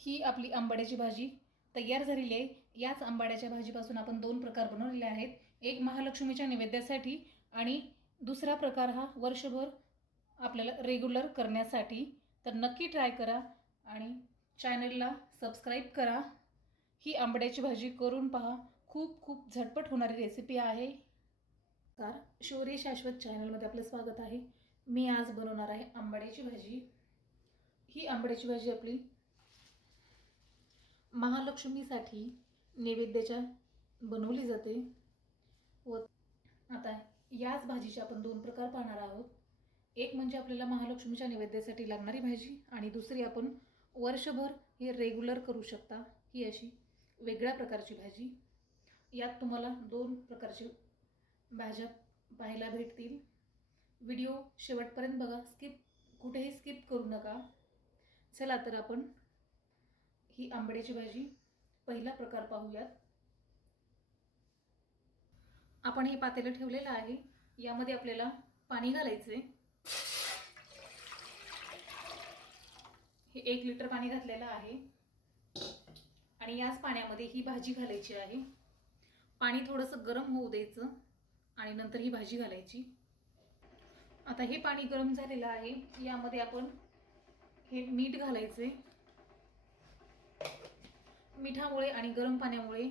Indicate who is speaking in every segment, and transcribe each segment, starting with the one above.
Speaker 1: ही आपली आंबाड्याची भाजी तयार झालेली आहे. याच आंबाड्याच्या भाजीपासून आपण दोन प्रकार बनवलेले आहेत. एक महालक्ष्मीच्या नैवेद्यासाठी आणि दुसरा प्रकार हा वर्षभर आपल्याला रेग्युलर करण्यासाठी. तर नक्की ट्राय करा आणि चॅनलला सबस्क्राईब करा. ही आंबड्याची भाजी करून पहा. खूप खूप झटपट होणारी रेसिपी आहे. कार शौर्य शाश्वत चॅनलमध्ये आपलं स्वागत आहे. मी आज बनवणार आहे आंबाड्याची भाजी. ही आंबाड्याची भाजी आपली महालक्ष्मीसाठी नैवेद्याच्या बनवली जाते. व आता याच भाजीचे आपण दोन प्रकार पाहणार आहोत. एक म्हणजे आपल्याला महालक्ष्मीच्या नैवेद्यासाठी लागणारी भाजी आणि दुसरी आपण वर्षभर हे रेग्युलर करू शकता. ही अशी वेगळ्या प्रकारची भाजी. यात तुम्हाला दोन प्रकारची भाज्या पाहायला भेटतील. व्हिडिओ शेवटपर्यंत बघा. स्किप कुठेही स्किप करू नका. चला तर आपण ही आंबड्याची भाजी पहिला प्रकार पाहूयात. आपण हे पातेलं ठेवलेलं आहे. यामध्ये आपल्याला पाणी घालायचे हे एक लिटर पाणी घातलेलं आहे. आणि याच पाण्यामध्ये ही भाजी घालायची आहे. पाणी थोडंसं गरम होऊ द्यायचं आणि नंतर ही भाजी घालायची. आता हे पाणी गरम झालेलं आहे. यामध्ये आपण हे मीठ घालायचे मिठामुळे आणि गरम पाण्यामुळे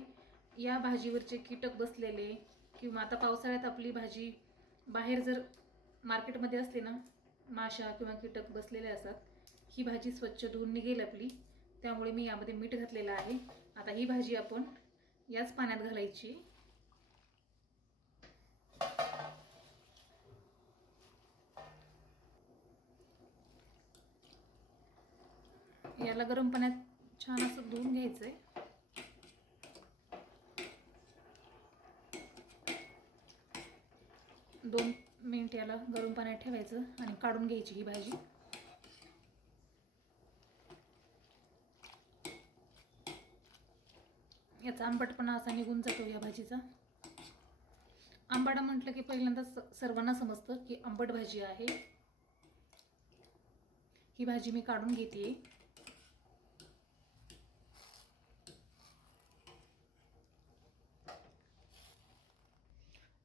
Speaker 1: या भाजीवरचे कीटक बसलेले किंवा आता पावसाळ्यात आपली भाजी बाहेर जर मार्केटमध्ये असते ना माशा किंवा कीटक बसलेले असतात ही भाजी स्वच्छ धुवून निघेल आपली. त्यामुळे मी यामध्ये मीठ घातलेलं आहे. आता ही भाजी आपण याच पाण्यात घालायची. याला गरम पाण्यात छान असं धुवून घ्यायचं आहे दोन मिनिट याला गरम पाण्यात ठेवायचं आणि काढून घ्यायची ही भाजी. याचा आंबटपणा असा निघून जातो या भाजीचा. आंबाडा म्हटलं की पहिल्यांदा स सर्वांना समजतं की आंबट भाजी आहे. ही भाजी मी काढून घेते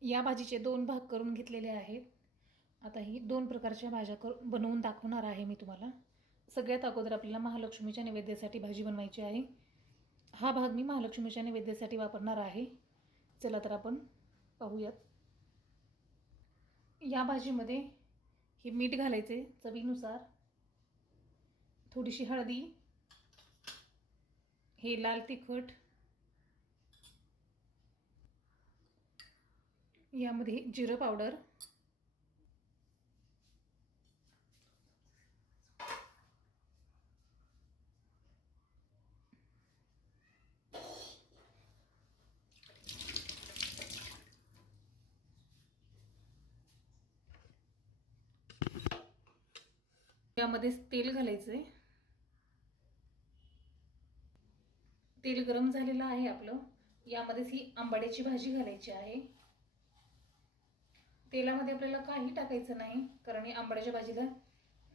Speaker 1: या भाजीचे दोन भाग करून घेतलेले आहेत. आता ही दोन प्रकारच्या भाज्या कर बनवून दाखवणार आहे मी तुम्हाला. सगळ्यात अगोदर आपल्याला महालक्ष्मीच्या नैवेद्यासाठी भाजी बनवायची आहे. हा भाग मी महालक्ष्मीच्या नैवेद्यासाठी वापरणार आहे. चला तर आपण पाहूयात. या भाजीमध्ये हे मीठ घालायचे चवीनुसार. थोडीशी हळदी. हे लाल तिखट. यामध्ये जिरं पावडर. यामध्ये तेल घालायचं आहे तेल गरम झालेलं आहे आपलं. यामध्येच ही आंबाड्याची भाजी घालायची आहे. तेलामध्ये आपल्याला काही टाकायचं नाही. कारण आंबड्याच्या भाजीला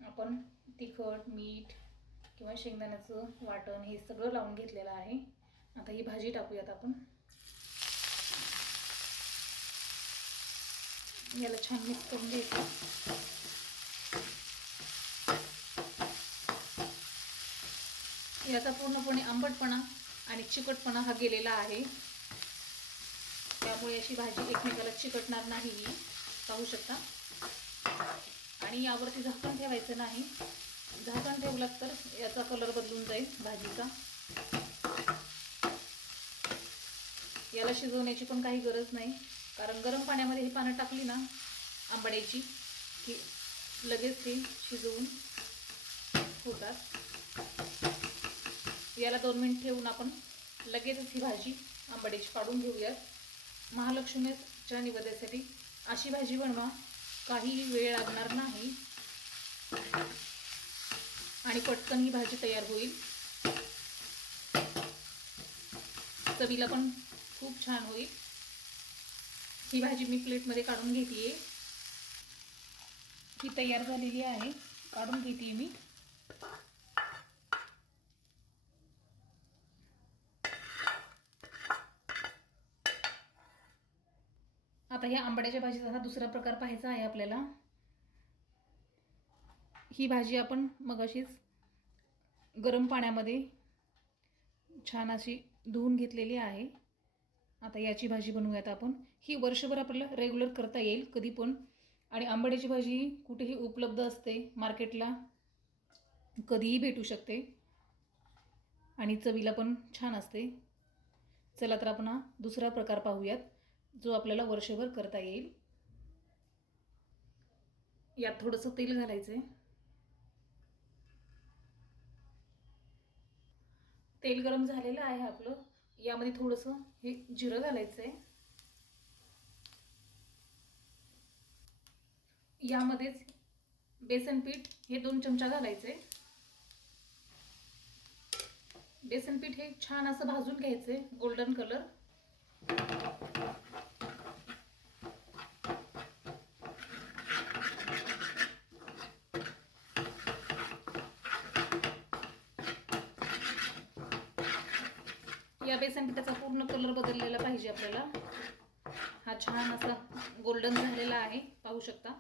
Speaker 1: आपण तिखट मीठ किंवा शेंगदाण्याचं वाटण हे सगळं लावून घेतलेलं आहे. आता ही भाजी टाकूयात आपण. याला छान मिक्स करून घ्यायचं. याचा पूर्णपणे आंबटपणा आणि चिकटपणा हा गेलेला आहे. त्यामुळे अशी भाजी एकमेकाला चिकटणार नाही. पाहू शकता. आणि यावरती झाकण ठेवायचं नाही. झाकण ठेवलं तर याचा कलर बदलून जाईल भाजीचा. याला शिजवण्याची पण काही गरज नाही. कारण गरम पाण्यामध्ये ही पानं टाकली ना आंबाड्याची की लगेच ती शिजवून होतात. याला दोन मिनिट ठेवून आपण लगेचच ही भाजी आंबाड्याची काढून घेऊयात. महालक्ष्मीच्या निवेद्यासाठी अशी भाजी बनवा. काही वेळ लागणार नाही. आणि पटकन ही भाजी तयार होईल. चवीला पण खूप छान होईल. ही भाजी मी प्लेटमध्ये काढून घेते ही तयार झालेली आहे. काढून घेते मी. आता ह्या आंबाड्याच्या भाजीचा हा दुसरा प्रकार पाहायचा आहे आपल्याला. ही भाजी आपण मगाशीच गरम पाण्यामध्ये छान अशी धुवून घेतलेली आहे. आता याची भाजी बनवूयात आपण. ही वर्षभर आपल्याला रेग्युलर करता येईल कधी पण. आणि आंबाड्याची भाजी कुठेही उपलब्ध असते मार्केटला कधीही भेटू शकते. आणि चवीला पण छान असते. चला तर आपण हा दुसरा प्रकार पाहूयात. जो आपल्याला वर्षभर करता येईल. यात थोडंसं तेल घालायचं आहे तेल गरम झालेलं आहे आपलं. यामध्ये थोडंसं हे जिरं घालायचं आहे यामध्येच बेसन पीठ हे दोन चमचा घालायचे बेसन पीठ हे छान असं भाजून घ्यायचे गोल्डन कलर. या बेसन पिठाचा पूर्ण कलर बदललेला पाहिजे आपल्याला. हा छान असा गोल्डन झालेला आहे पाहू शकता.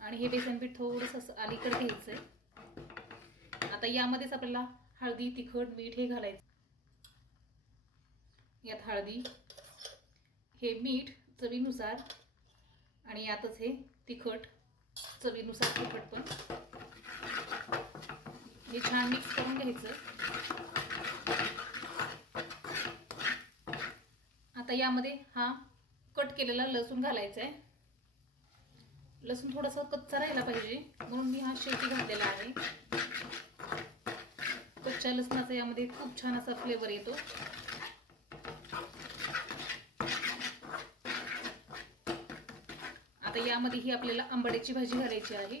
Speaker 1: आणि हे बेसन पीठ थोडंसं असं अलीकडे घ्यायचं आहे आता यामध्येच आपल्याला हळदी तिखट मीठ हे घालायचं. यात हळदी हे मीठ चवीनुसार आणि यातच हे तिखट चवीनुसार तिखट पण. हे छान मिक्स करून घ्यायचं. आता यामध्ये हा कट केलेला लसूण घालायचा आहे लसूण थोडासा कच्चा राहिला पाहिजे म्हणून मी हा शेवटी घातलेला आहे. कच्च्या लसणाचा यामध्ये खूप छान असा फ्लेवर येतो. आता यामध्ये ही आपल्याला आंबाड्याची भाजी घालायची आहे.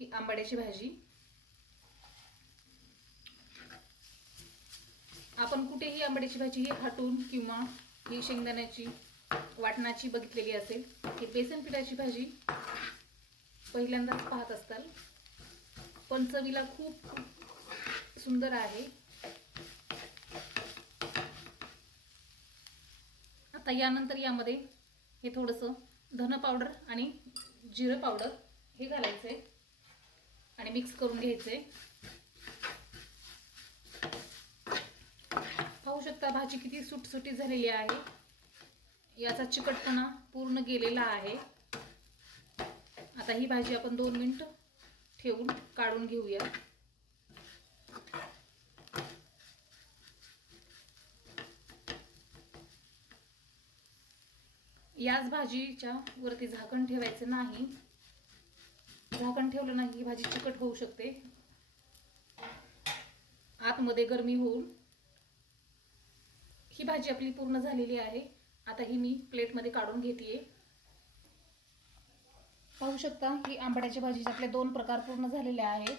Speaker 1: ही आंबाड्याची भाजी. आपण कुठेही आंबाड्याची भाजी ही हाटून किंवा ही शेंगदाण्याची वाटणाची बघितलेली असेल ही बेसन पिठाची भाजी पहिल्यांदाच पाहत असताल. पण चवीला खूप सुंदर आहे. आता यानंतर यामध्ये हे थोडंसं धन पावडर आणि जिरं पावडर हे घालायचं आहे आणि मिक्स करून घ्यायचं आहे पाहू शकता भाजी किती सुटसुटीत झालेली आहे. याचा चिकटपणा पूर्ण गेलेला आहे. आता ही भाजी आपण दोन मिनिट ठेवून काढून घेऊया याच भाजीच्या वरती झाकण ठेवायचं नाही. झाकण ठेवलं नाही ही भाजी चिकट होऊ शकते. आतमध्ये गरमी होऊन ही भाजी आपली पूर्ण झालेली आहे. आता ही मी प्लेटमध्ये काढून घेते पाहू शकता ही आंबाड्याच्या भाजीचे आपले दोन प्रकार पूर्ण झालेले आहेत.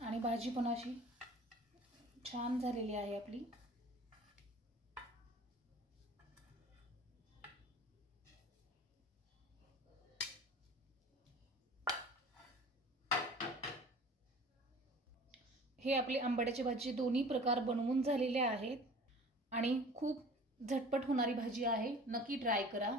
Speaker 1: आणि भाजी पण अशी छान झालेली आहे आपली. हे आपले आंबाड्याची भाजी दोन्ही प्रकार बनवून झालेले आहेत. आणि खूप झटपट होणारी भाजी आहे. नक्की ट्राय करा.